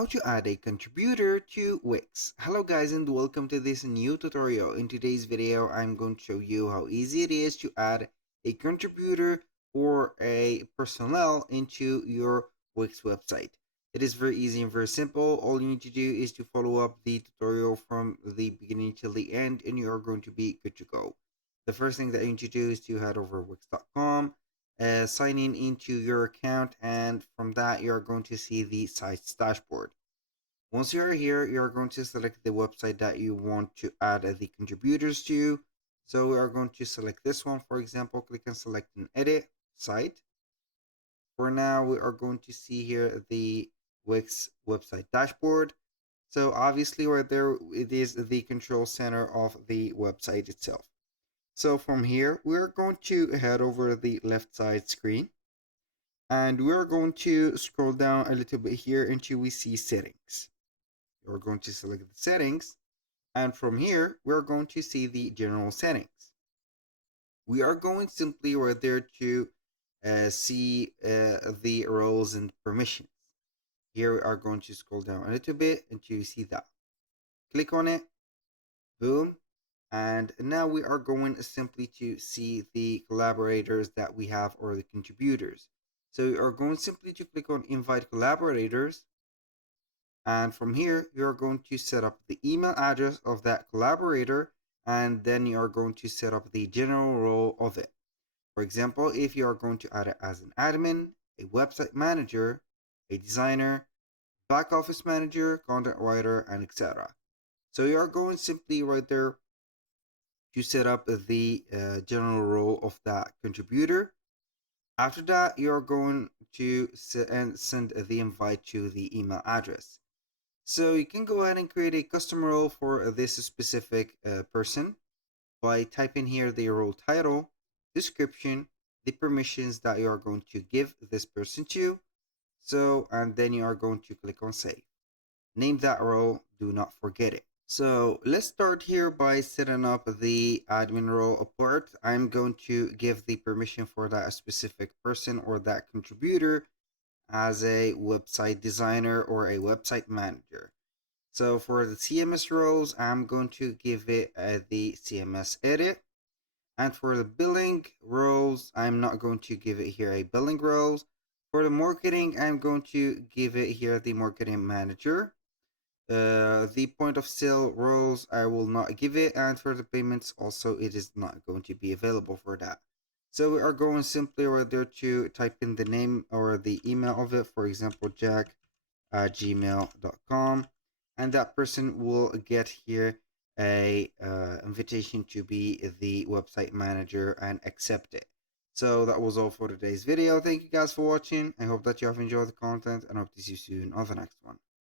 how to add a contributor to Wix. Hello guys and welcome to this new tutorial. In today's video I'm going to show you how easy it is to add a contributor or a personnel into your Wix website. It is very easy and very simple. All you need to do is to follow up the tutorial from the beginning till the end and you are going to be good to go. The first thing that you need to do is to head over wix.com, sign in into your account, and from that you're going to see the site's dashboard. Once you're here, you're going to select the website that you want to add the contributors to. So we are going to select this one. For example, click on select and edit site. For now, we are going to see here the Wix website dashboard. So obviously right there, it is the control center of the website itself. So from here, we're going to head over the left side screen and we're going to scroll down a little bit here until we see settings. We're going to select the settings, and from here, we're going to see the general settings. We are going simply right there to see the roles and permissions. Here we are going to scroll down a little bit until you see that. Click on it, boom, and now we are going simply to see the collaborators that we have or the contributors. So you are going simply to click on invite collaborators, and from here you are going to set up the email address of that collaborator, and then you are going to set up the general role of it. For example, if you are going to add it as an admin, a website manager, a designer, back office manager, content writer, and etc. So you are going simply right there to set up the general role of that contributor. After that, you're going to send the invite to the email address. So you can go ahead and create a custom role for this specific person by typing here the role title, description, the permissions that you are going to give this person to. So, and then you are going to click on save. Name that role, do not forget it. So let's start here by setting up the admin role apart. I'm going to give the permission for that specific person or that contributor as a website designer or a website manager. So for the CMS roles, I'm going to give it the CMS edit. And for the billing roles, I'm not going to give it here a billing roles. For the marketing, I'm going to give it here the marketing manager. The point of sale roles, I will not give it, and for the payments also it is not going to be available for that. So we are going simply right there to type in the name or the email of it, for example jack@gmail.com, and that person will get here a invitation to be the website manager and accept it. So that was all for today's video. Thank you guys for watching. I hope that you have enjoyed the content and hope to see you soon on the next one.